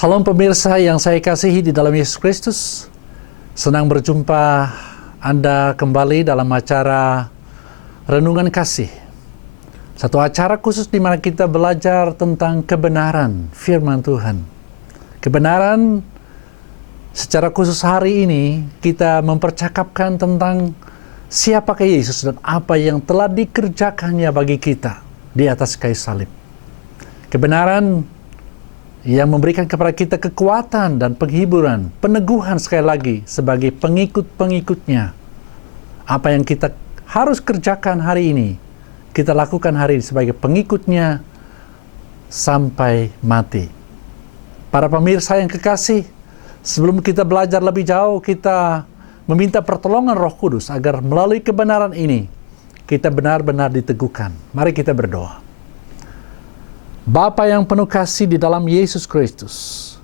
Salam pemirsa yang saya kasihi di dalam Yesus Kristus. Senang berjumpa Anda kembali dalam acara Renungan Kasih. Satu acara khusus di mana kita belajar tentang kebenaran firman Tuhan. Kebenaran secara khusus hari ini kita mempercakapkan tentang siapakah Yesus dan apa yang telah dikerjakannya bagi kita di atas kayu salib. Kebenaran yang memberikan kepada kita kekuatan dan penghiburan, peneguhan sekali lagi sebagai pengikut-pengikutnya. Apa yang kita harus kerjakan hari ini, kita lakukan hari ini sebagai pengikutnya sampai mati. Para pemirsa yang kekasih, sebelum kita belajar lebih jauh, kita meminta pertolongan Roh Kudus agar melalui kebenaran ini, kita benar-benar diteguhkan. Mari kita berdoa. Bapa yang penuh kasih di dalam Yesus Kristus,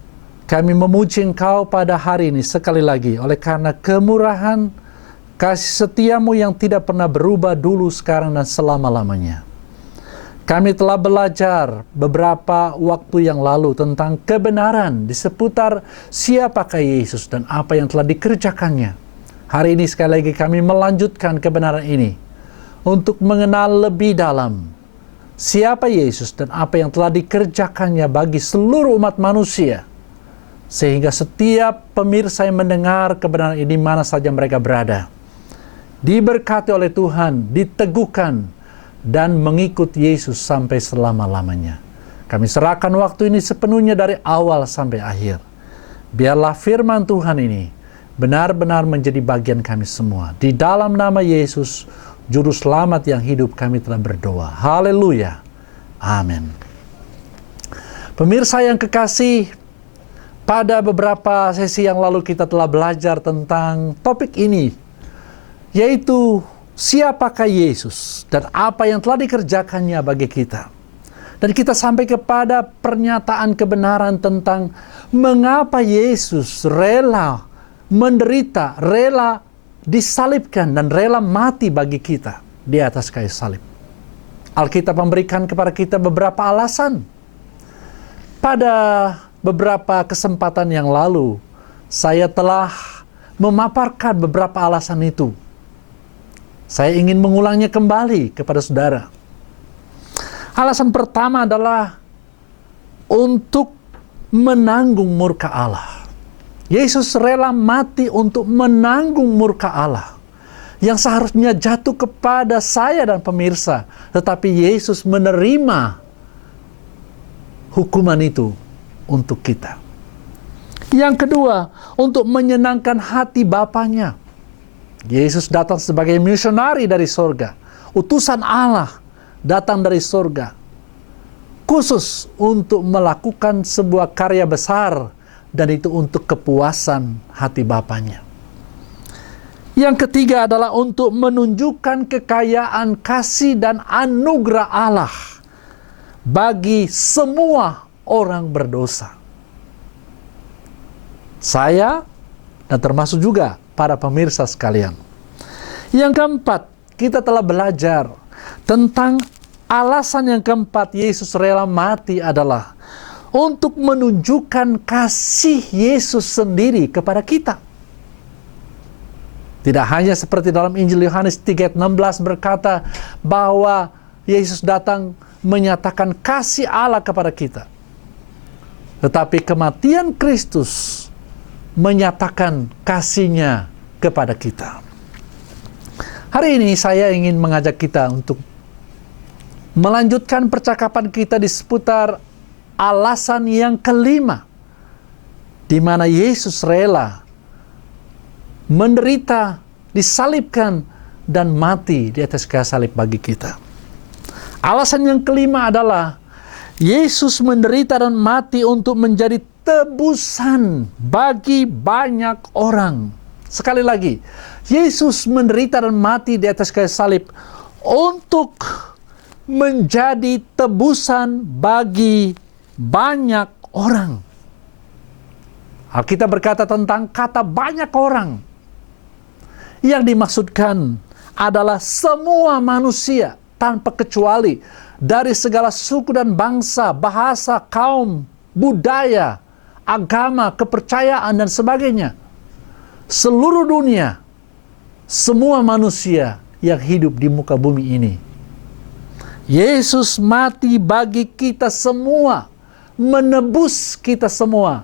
kami memuji Engkau pada hari ini sekali lagi oleh karena kemurahan, kasih setiamu yang tidak pernah berubah dulu, sekarang, dan selama-lamanya. Kami telah belajar beberapa waktu yang lalu tentang kebenaran di seputar siapakah Yesus dan apa yang telah dikerjakannya. Hari ini sekali lagi kami melanjutkan kebenaran ini untuk mengenal lebih dalam siapa Yesus dan apa yang telah dikerjakannya bagi seluruh umat manusia. Sehingga setiap pemirsa yang mendengar kebenaran ini mana saja mereka berada, diberkati oleh Tuhan, diteguhkan, dan mengikut Yesus sampai selama-lamanya. Kami serahkan waktu ini sepenuhnya dari awal sampai akhir. Biarlah firman Tuhan ini benar-benar menjadi bagian kami semua. Di dalam nama Yesus, Juru Selamat yang hidup, kami telah berdoa. Haleluya. Amin. Pemirsa yang kekasih, pada beberapa sesi yang lalu kita telah belajar tentang topik ini, yaitu siapakah Yesus dan apa yang telah dikerjakannya bagi kita. Dan kita sampai kepada pernyataan kebenaran tentang mengapa Yesus rela menderita, rela disalibkan, dan rela mati bagi kita di atas kayu salib. Alkitab memberikan kepada kita beberapa alasan. Pada beberapa kesempatan yang lalu, saya telah memaparkan beberapa alasan itu. Saya ingin mengulangnya kembali kepada saudara. Alasan pertama adalah untuk menanggung murka Allah. Yesus rela mati untuk menanggung murka Allah yang seharusnya jatuh kepada saya dan pemirsa, tetapi Yesus menerima hukuman itu untuk kita. Yang kedua, untuk menyenangkan hati Bapanya. Yesus datang sebagai misionari dari sorga, utusan Allah datang dari sorga, khusus untuk melakukan sebuah karya besar, dan itu untuk kepuasan hati Bapanya. Yang ketiga adalah untuk menunjukkan kekayaan kasih dan anugerah Allah bagi semua orang berdosa. Saya dan termasuk juga para pemirsa sekalian. Yang keempat, kita telah belajar tentang alasan yang keempat Yesus rela mati adalah untuk menunjukkan kasih Yesus sendiri kepada kita. Tidak hanya seperti dalam Injil Yohanes 3:16 berkata bahwa Yesus datang menyatakan kasih Allah kepada kita. Tetapi kematian Kristus menyatakan kasih-Nya kepada kita. Hari ini saya ingin mengajak kita untuk melanjutkan percakapan kita di seputar alasan yang kelima, di mana Yesus rela menderita, disalibkan, dan mati di atas kayu salib bagi kita. Alasan yang kelima adalah Yesus menderita dan mati untuk menjadi tebusan bagi banyak orang. Sekali lagi, Yesus menderita dan mati di atas kayu salib untuk menjadi tebusan bagi banyak orang. Alkitab berkata tentang kata banyak orang. Yang dimaksudkan adalah semua manusia tanpa kecuali, dari segala suku dan bangsa, bahasa, kaum, budaya, agama, kepercayaan, dan sebagainya. Seluruh dunia, semua manusia yang hidup di muka bumi ini. Yesus mati bagi kita semua, menebus kita semua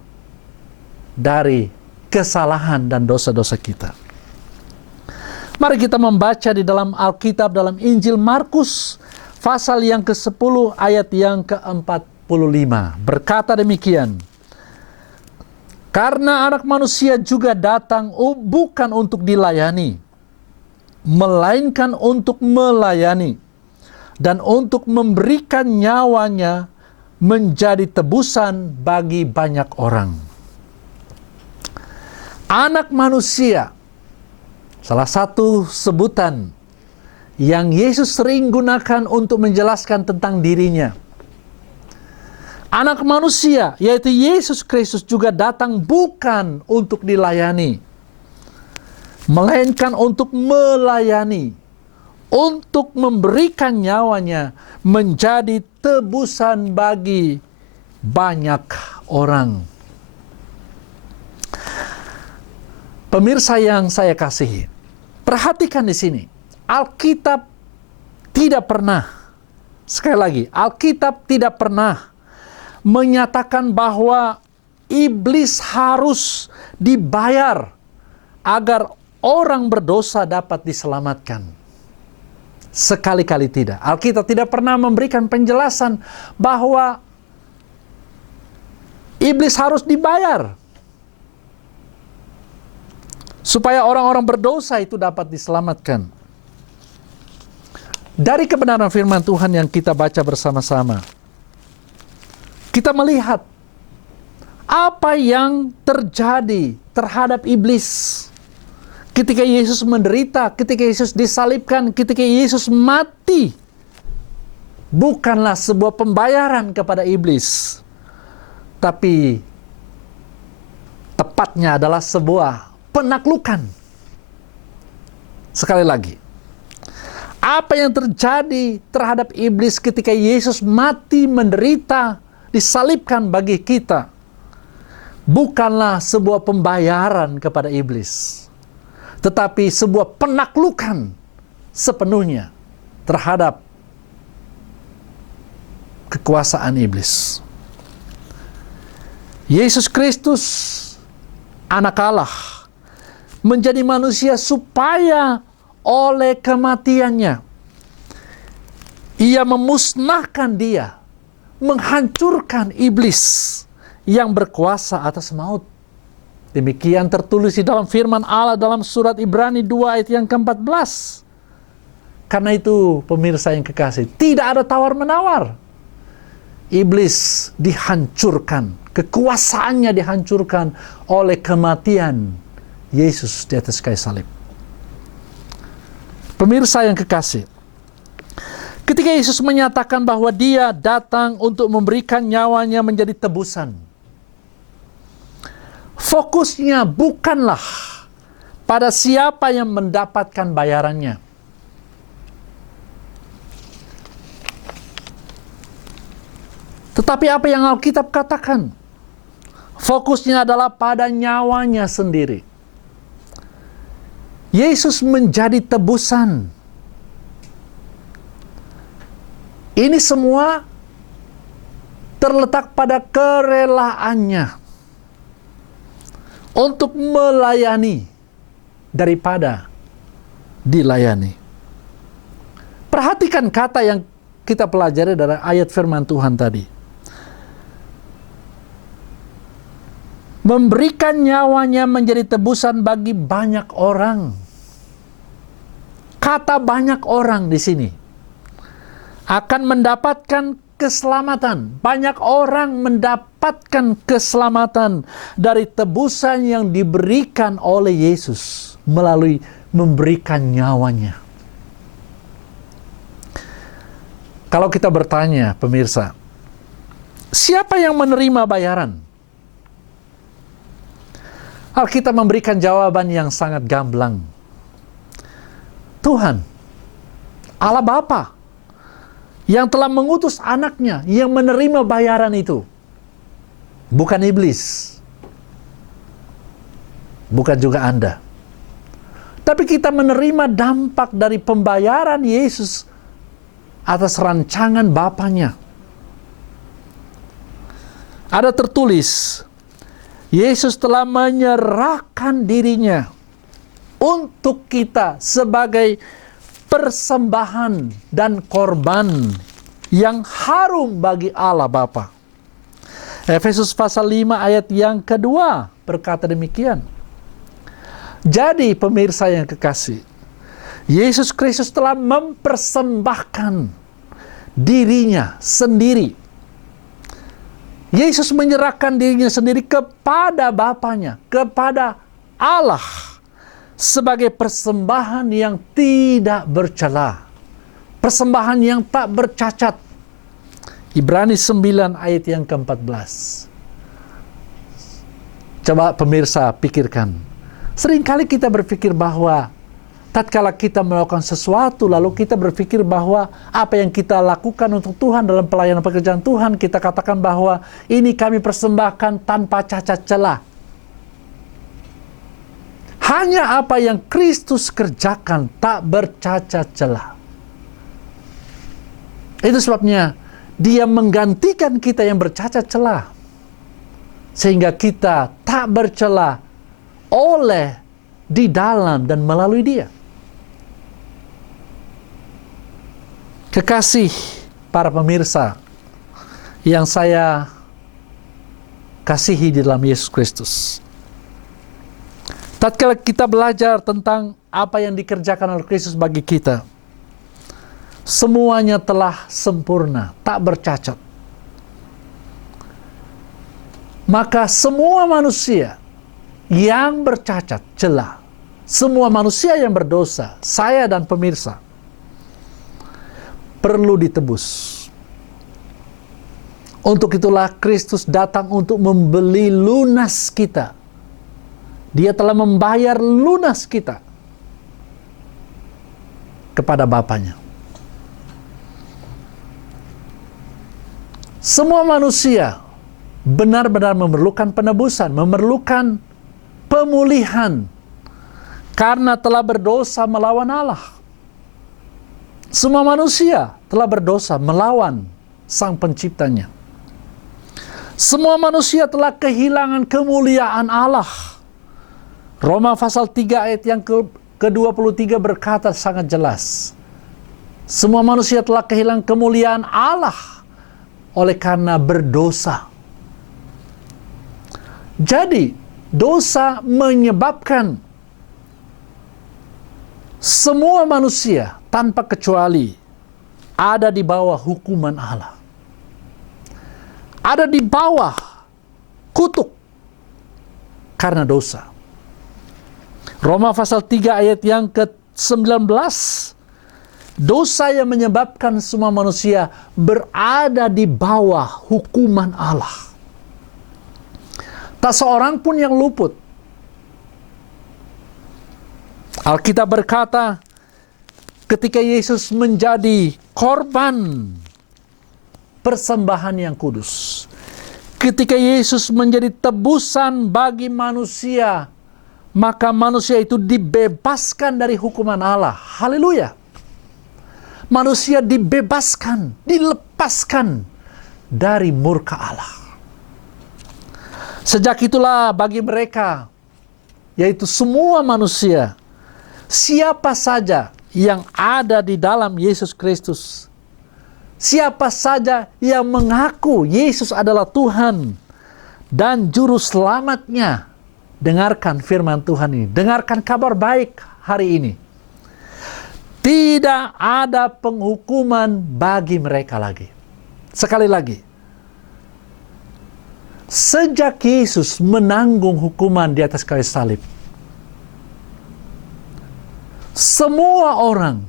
dari kesalahan dan dosa-dosa kita. Mari kita membaca di dalam Alkitab, dalam Injil Markus, pasal yang ke-10 ayat yang ke-45. Berkata demikian, karena Anak Manusia juga datang bukan untuk dilayani, melainkan untuk melayani, dan untuk memberikan nyawanya menjadi tebusan bagi banyak orang. Anak Manusia, salah satu sebutan yang Yesus sering gunakan untuk menjelaskan tentang dirinya. Anak Manusia, yaitu Yesus Kristus, juga datang bukan untuk dilayani, melainkan untuk melayani, untuk memberikan nyawanya menjadi tebusan bagi banyak orang. Pemirsa yang saya kasihi, perhatikan di sini. Alkitab tidak pernah, sekali lagi, Alkitab tidak pernah menyatakan bahwa iblis harus dibayar agar orang berdosa dapat diselamatkan. Sekali-kali tidak. Alkitab tidak pernah memberikan penjelasan bahwa iblis harus dibayar supaya orang-orang berdosa itu dapat diselamatkan. Dari kebenaran firman Tuhan yang kita baca bersama-sama, kita melihat apa yang terjadi terhadap iblis ketika Yesus menderita, ketika Yesus disalibkan, ketika Yesus mati. Bukanlah sebuah pembayaran kepada iblis, tapi tepatnya adalah sebuah penaklukan. Sekali lagi, apa yang terjadi terhadap iblis ketika Yesus mati, menderita, disalibkan bagi kita, bukanlah sebuah pembayaran kepada iblis, tetapi sebuah penaklukan sepenuhnya terhadap kekuasaan iblis. Yesus Kristus, Anak Allah, menjadi manusia supaya oleh kematiannya Ia memusnahkan dia, menghancurkan iblis yang berkuasa atas maut. Demikian tertulis di dalam firman Allah dalam surat Ibrani 2 ayat yang ke-14. Karena itu, pemirsa yang kekasih, tidak ada tawar-menawar. Iblis dihancurkan, kekuasaannya dihancurkan oleh kematian Yesus di atas kayu salib. Pemirsa yang kekasih, ketika Yesus menyatakan bahwa Dia datang untuk memberikan nyawanya menjadi tebusan, fokusnya bukanlah pada siapa yang mendapatkan bayarannya. Tetapi apa yang Alkitab katakan? Fokusnya adalah pada nyawanya sendiri. Yesus menjadi tebusan. Ini semua terletak pada kerelaannya untuk melayani daripada dilayani. Perhatikan kata yang kita pelajari dari ayat firman Tuhan tadi. Memberikan nyawanya menjadi tebusan bagi banyak orang. Kata banyak orang di sini akan mendapatkan keselamatan. Banyak orang mendapatkan keselamatan dari tebusan yang diberikan oleh Yesus melalui memberikan nyawanya. Kalau kita bertanya, pemirsa, siapa yang menerima bayaran? Alkitab memberikan jawaban yang sangat gamblang. Tuhan, Allah Bapa, yang telah mengutus anaknya yang menerima bayaran itu. bukan iblis, bukan juga Anda. Tapi kita menerima dampak dari pembayaran Yesus atas rancangan Bapanya. Ada tertulis, Yesus telah menyerahkan dirinya untuk kita sebagai persembahan dan korban yang harum bagi Allah Bapa. Efesus pasal 5 ayat yang kedua berkata demikian. Jadi pemirsa yang kekasih, Yesus Kristus telah mempersembahkan dirinya sendiri. Yesus menyerahkan dirinya sendiri kepada Bapanya, kepada Allah, sebagai persembahan yang tidak bercela, persembahan yang tak bercacat. Ibrani 9 ayat yang ke-14. Coba pemirsa pikirkan. Seringkali kita berpikir bahwa tatkala kita melakukan sesuatu, lalu kita berpikir bahwa apa yang kita lakukan untuk Tuhan dalam pelayanan pekerjaan Tuhan, kita katakan bahwa ini kami persembahkan tanpa cacat celah. Hanya apa yang Kristus kerjakan tak bercacat celah. Itu sebabnya Dia menggantikan kita yang bercacat celah, sehingga kita tak bercela oleh, di dalam, dan melalui Dia. Kekasih para pemirsa yang saya kasihi di dalam Yesus Kristus, tatkala kita belajar tentang apa yang dikerjakan oleh Kristus bagi kita, semuanya telah sempurna, tak bercacat. Maka semua manusia yang bercacat celah, semua manusia yang berdosa, saya dan pemirsa, perlu ditebus. Untuk itulah Kristus datang untuk membeli lunas kita. Dia telah membayar lunas kita kepada Bapanya. Semua manusia benar-benar memerlukan penebusan, memerlukan pemulihan karena telah berdosa melawan Allah. Semua manusia telah berdosa melawan Sang Penciptanya. Semua manusia telah kehilangan kemuliaan Allah. Roma pasal 3 ayat yang ke-23 berkata sangat jelas. Semua manusia telah kehilangan kemuliaan Allah oleh karena berdosa. Jadi, dosa menyebabkan semua manusia tanpa kecuali ada di bawah hukuman Allah. Ada di bawah kutuk karena dosa. Roma pasal 3 ayat yang ke-19. Dosa yang menyebabkan semua manusia berada di bawah hukuman Allah. Tak seorang pun yang luput. Alkitab berkata, ketika Yesus menjadi korban persembahan yang kudus, ketika Yesus menjadi tebusan bagi manusia, maka manusia itu dibebaskan dari hukuman Allah. Haleluya. Manusia dibebaskan, dilepaskan dari murka Allah. Sejak itulah bagi mereka, yaitu semua manusia, siapa saja yang ada di dalam Yesus Kristus, siapa saja yang mengaku Yesus adalah Tuhan dan Juru Selamatnya, dengarkan firman Tuhan ini, dengarkan kabar baik hari ini. Tidak ada penghukuman bagi mereka lagi. Sekali lagi, sejak Yesus menanggung hukuman di atas kayu salib, semua orang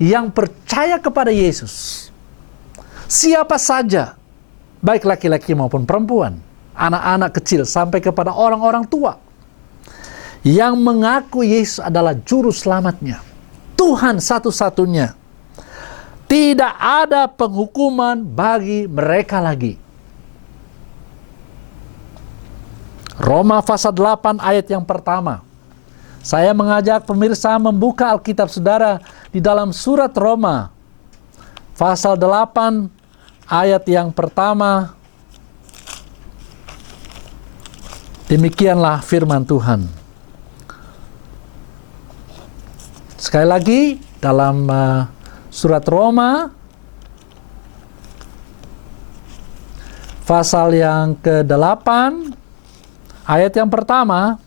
yang percaya kepada Yesus, siapa saja, baik laki-laki maupun perempuan, anak-anak kecil sampai kepada orang-orang tua, yang mengaku Yesus adalah Juru Selamatnya, Tuhan satu-satunya, tidak ada penghukuman bagi mereka lagi. Roma pasal 8 ayat yang pertama. Saya mengajak pemirsa membuka Alkitab saudara di dalam surat Roma pasal 8 ayat yang pertama. Demikianlah firman Tuhan. Sekali lagi dalam surat Roma pasal yang ke-8 ayat yang pertama.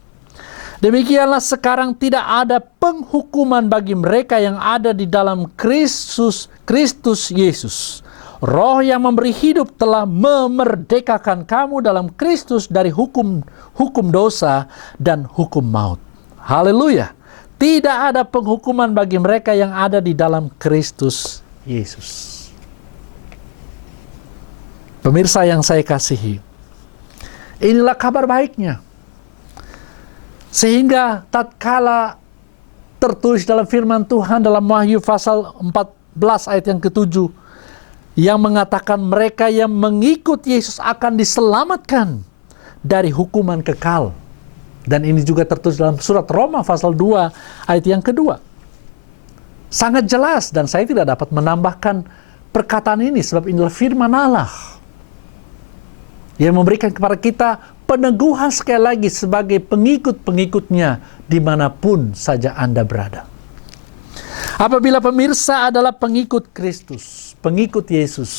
Demikianlah sekarang tidak ada penghukuman bagi mereka yang ada di dalam Kristus Yesus. Roh yang memberi hidup telah memerdekakan kamu dalam Kristus dari hukum dosa dan hukum maut. Haleluya. Tidak ada penghukuman bagi mereka yang ada di dalam Kristus Yesus. Pemirsa yang saya kasihi, inilah kabar baiknya. Sehingga tatkala tertulis dalam firman Tuhan dalam Wahyu pasal 14 ayat yang ke-7 yang mengatakan mereka yang mengikut Yesus akan diselamatkan dari hukuman kekal. Dan ini juga tertulis dalam surat Roma pasal 2 ayat yang kedua. Sangat jelas, dan saya tidak dapat menambahkan perkataan ini sebab inilah firman Allah yang memberikan kepada kita peneguhan sekali lagi sebagai pengikut-pengikutnya dimanapun saja Anda berada. Apabila pemirsa adalah pengikut Kristus, pengikut Yesus,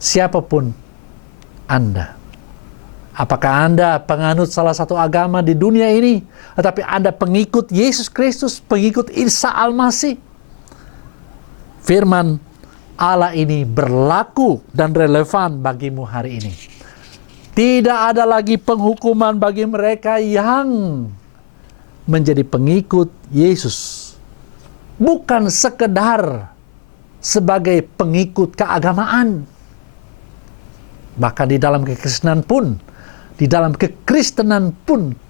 siapapun Anda, apakah Anda penganut salah satu agama di dunia ini, tetapi Anda pengikut Yesus Kristus, pengikut Isa Al-Masih, firman Allah ini berlaku dan relevan bagimu hari ini. Tidak ada lagi penghukuman bagi mereka yang menjadi pengikut Yesus. Bukan sekedar sebagai pengikut keagamaan. Bahkan di dalam kekristenan pun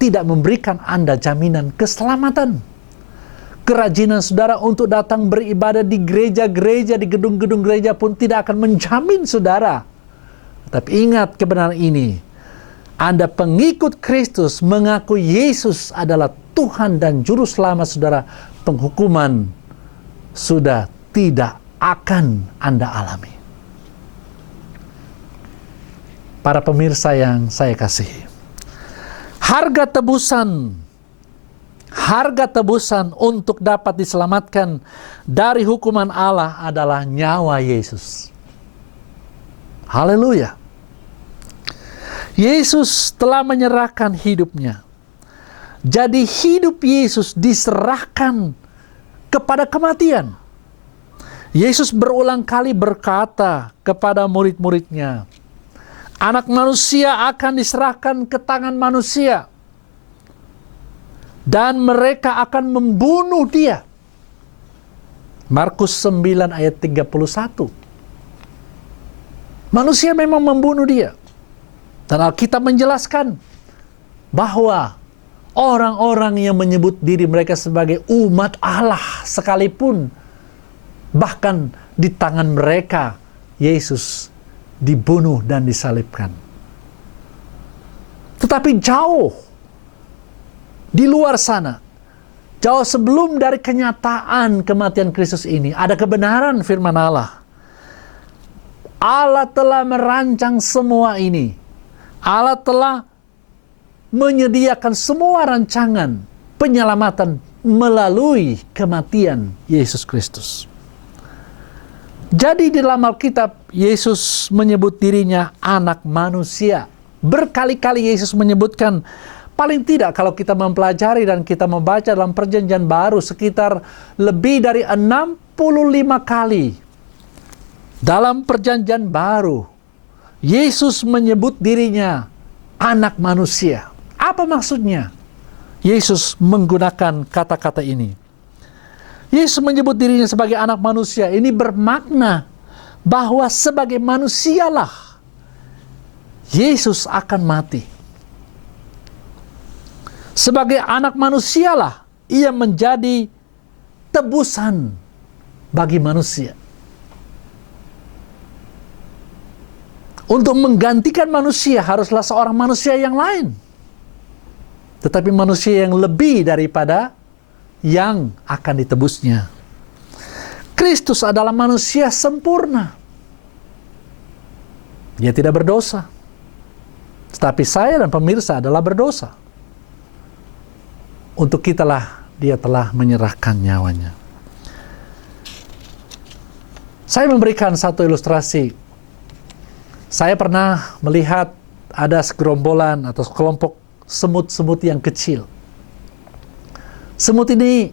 tidak memberikan Anda jaminan keselamatan. Kerajinan saudara untuk datang beribadah di gereja-gereja, di gedung-gedung gereja pun tidak akan menjamin saudara. Tapi ingat kebenaran ini. Anda pengikut Kristus, mengaku Yesus adalah Tuhan dan Juru Selamat saudara, penghukuman sudah tidak akan Anda alami. Para pemirsa yang saya kasihi, harga tebusan untuk dapat diselamatkan dari hukuman Allah adalah nyawa Yesus. Haleluya. Yesus telah menyerahkan hidupnya. Jadi hidup Yesus diserahkan kepada kematian. Yesus berulang kali berkata kepada murid-muridnya, Anak manusia akan diserahkan ke tangan manusia. Dan mereka akan membunuh dia. Markus 9 ayat 31. Manusia memang membunuh dia. Dan Alkitab menjelaskan bahwa orang-orang yang menyebut diri mereka sebagai umat Allah sekalipun, bahkan di tangan mereka, Yesus dibunuh dan disalibkan. Tetapi jauh di luar sana, jauh sebelum dari kenyataan kematian Kristus ini, ada kebenaran firman Allah. Allah telah merancang semua ini. Allah telah menyediakan semua rancangan penyelamatan melalui kematian Yesus Kristus. Jadi di dalam Alkitab, Yesus menyebut dirinya anak manusia. Berkali-kali Yesus menyebutkan, paling tidak kalau kita mempelajari dan kita membaca dalam Perjanjian Baru, sekitar lebih dari 65 kali dalam Perjanjian Baru, Yesus menyebut dirinya anak manusia. Apa maksudnya? Yesus menggunakan kata-kata ini. Yesus menyebut dirinya sebagai anak manusia. Ini bermakna bahwa sebagai manusialah Yesus akan mati. Sebagai anak manusialah ia menjadi tebusan bagi manusia. Untuk menggantikan manusia haruslah seorang manusia yang lain. Tetapi manusia yang lebih daripada yang akan ditebusnya. Kristus adalah manusia sempurna. Dia tidak berdosa. Tetapi saya dan pemirsa adalah berdosa. Untuk kitalah dia telah menyerahkan nyawanya. Saya memberikan satu ilustrasi. Saya pernah melihat ada segerombolan atau sekelompok semut-semut yang kecil. Semut ini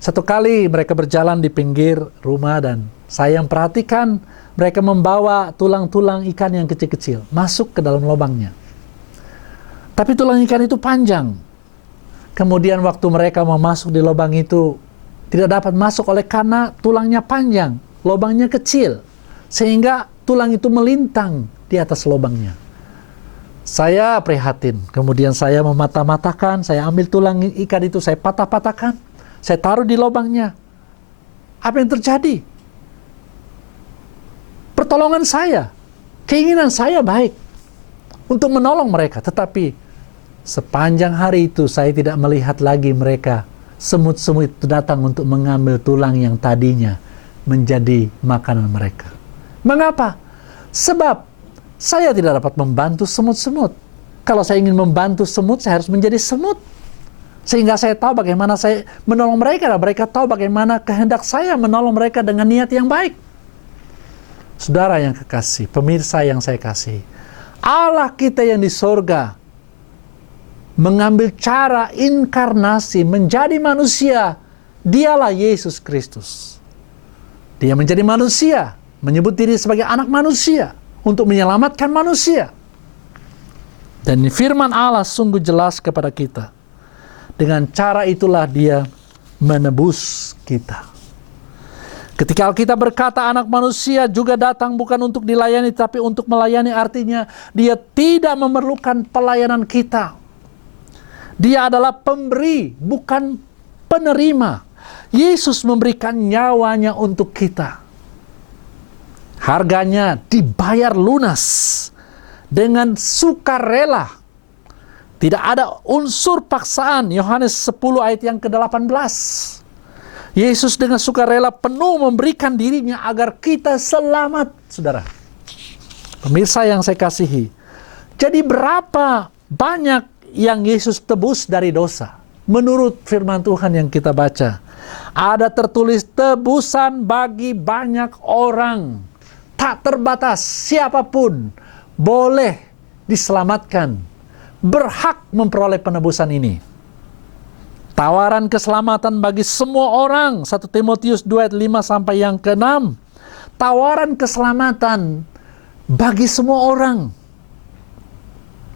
satu kali mereka berjalan di pinggir rumah dan saya yang perhatikan mereka membawa tulang-tulang ikan yang kecil-kecil masuk ke dalam lubangnya. Tapi tulang ikan itu panjang. Kemudian waktu mereka mau masuk di lubang itu tidak dapat masuk oleh karena tulangnya panjang, lubangnya kecil. Sehingga tulang itu melintang di atas lubangnya. Saya prihatin, kemudian saya memata-matakan, saya ambil tulang ikan itu, saya patah-patahkan, saya taruh di lubangnya. Apa yang terjadi? Pertolongan saya, keinginan saya baik untuk menolong mereka, tetapi sepanjang hari itu saya tidak melihat lagi mereka, semut-semut itu datang untuk mengambil tulang yang tadinya menjadi makanan mereka. Mengapa? Sebab saya tidak dapat membantu semut-semut. Kalau saya ingin membantu semut, saya harus menjadi semut. Sehingga saya tahu bagaimana saya menolong mereka, dan mereka tahu bagaimana kehendak saya menolong mereka dengan niat yang baik. Saudara yang kekasih, pemirsa yang saya kasih, Allah kita yang di sorga mengambil cara inkarnasi menjadi manusia. Dialah Yesus Kristus. Dia menjadi manusia, menyebut diri sebagai anak manusia untuk menyelamatkan manusia. Dan firman Allah sungguh jelas kepada kita. Dengan cara itulah dia menebus kita. Ketika Alkitab berkata anak manusia juga datang bukan untuk dilayani tapi untuk melayani, artinya dia tidak memerlukan pelayanan kita. Dia adalah pemberi, bukan penerima. Yesus memberikan nyawanya untuk kita. Harganya dibayar lunas dengan sukarela. Tidak ada unsur paksaan. Yohanes 10 ayat yang ke-18. Yesus dengan sukarela penuh memberikan dirinya agar kita selamat, saudara. Pemirsa yang saya kasihi. Jadi berapa banyak yang Yesus tebus dari dosa? Menurut firman Tuhan yang kita baca, ada tertulis tebusan bagi banyak orang. Tak terbatas, siapapun boleh diselamatkan, berhak memperoleh penebusan ini. Tawaran keselamatan bagi semua orang, 1 Timotius 2 ayat 5 sampai yang ke-6. Tawaran keselamatan bagi semua orang.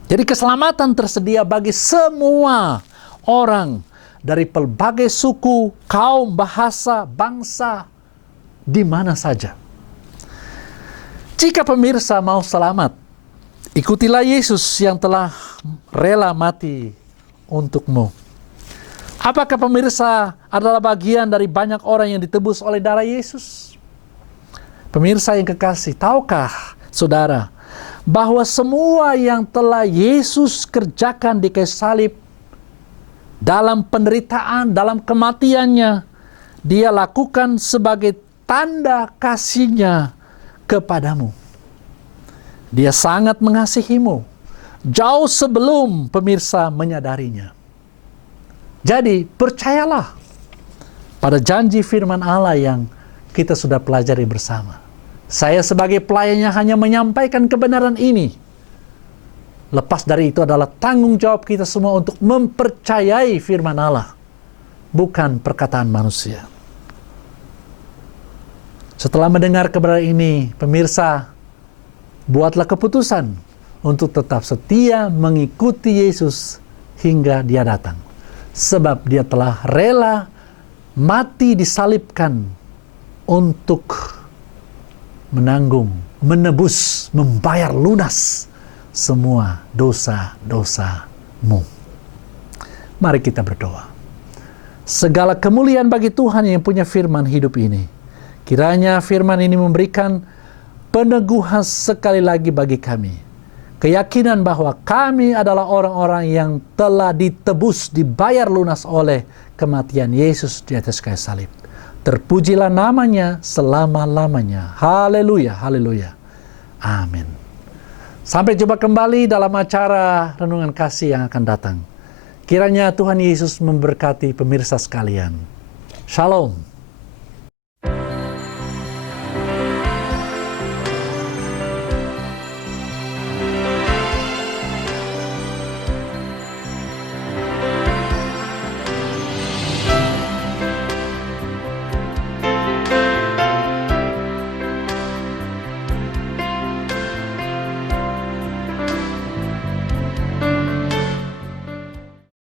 Jadi keselamatan tersedia bagi semua orang dari pelbagai suku, kaum, bahasa, bangsa, di mana saja. Jika pemirsa mau selamat, ikutilah Yesus yang telah rela mati untukmu. Apakah pemirsa adalah bagian dari banyak orang yang ditebus oleh darah Yesus? Pemirsa yang kekasih, tahukah saudara bahwa semua yang telah Yesus kerjakan di kayu salib, dalam penderitaan, dalam kematiannya, dia lakukan sebagai tanda kasih-Nya kepadamu. Dia sangat mengasihimu jauh sebelum pemirsa menyadarinya. Jadi percayalah pada janji firman Allah yang kita sudah pelajari bersama. Saya sebagai pelayannya hanya menyampaikan kebenaran ini. Lepas dari itu adalah tanggung jawab kita semua untuk mempercayai firman Allah, bukan perkataan manusia. Setelah mendengar kebenaran ini, pemirsa, buatlah keputusan untuk tetap setia mengikuti Yesus hingga dia datang. Sebab dia telah rela mati disalibkan untuk menanggung, menebus, membayar lunas semua dosa-dosamu. Mari kita berdoa. Segala kemuliaan bagi Tuhan yang punya firman hidup ini. Kiranya firman ini memberikan peneguhan sekali lagi bagi kami. Keyakinan bahwa kami adalah orang-orang yang telah ditebus, dibayar lunas oleh kematian Yesus di atas kayu salib. Terpujilah namanya selama-lamanya. Haleluya, haleluya. Amin. Sampai jumpa kembali dalam acara Renungan Kasih yang akan datang. Kiranya Tuhan Yesus memberkati pemirsa sekalian. Shalom.